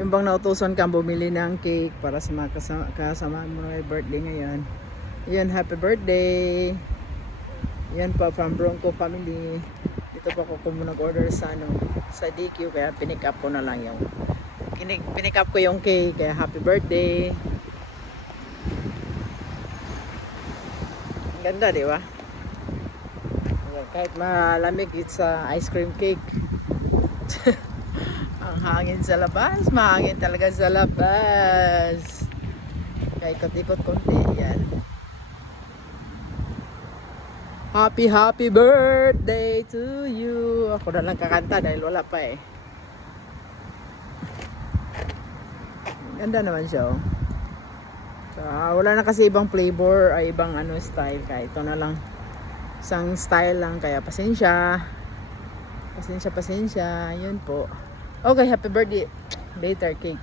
Yung bang nautusan kang bumili ng cake para sa mga kasama mo na may birthday ngayon. Yan, happy birthday. Yan pa from Bronco family. Dito pa ako nag-order sa sa DQ kaya pinick up ko na lang yung pinick up ko yung cake kaya happy birthday. Ang ganda, di ba? Ayan, kahit malamig, it's ice cream cake. Ang hangin sa labas, mahangin talaga sa labas. Kaya ikot-ikot konti, yan. Happy birthday to you. Ako na lang kakanta dahil wala pa eh. Ganda naman siya oh. So, wala na kasi ibang flavor ay ibang style kaya ito na lang. Isang style lang kaya pasensya. Pasensya. Yun po. Okay, happy birthday. Later cake.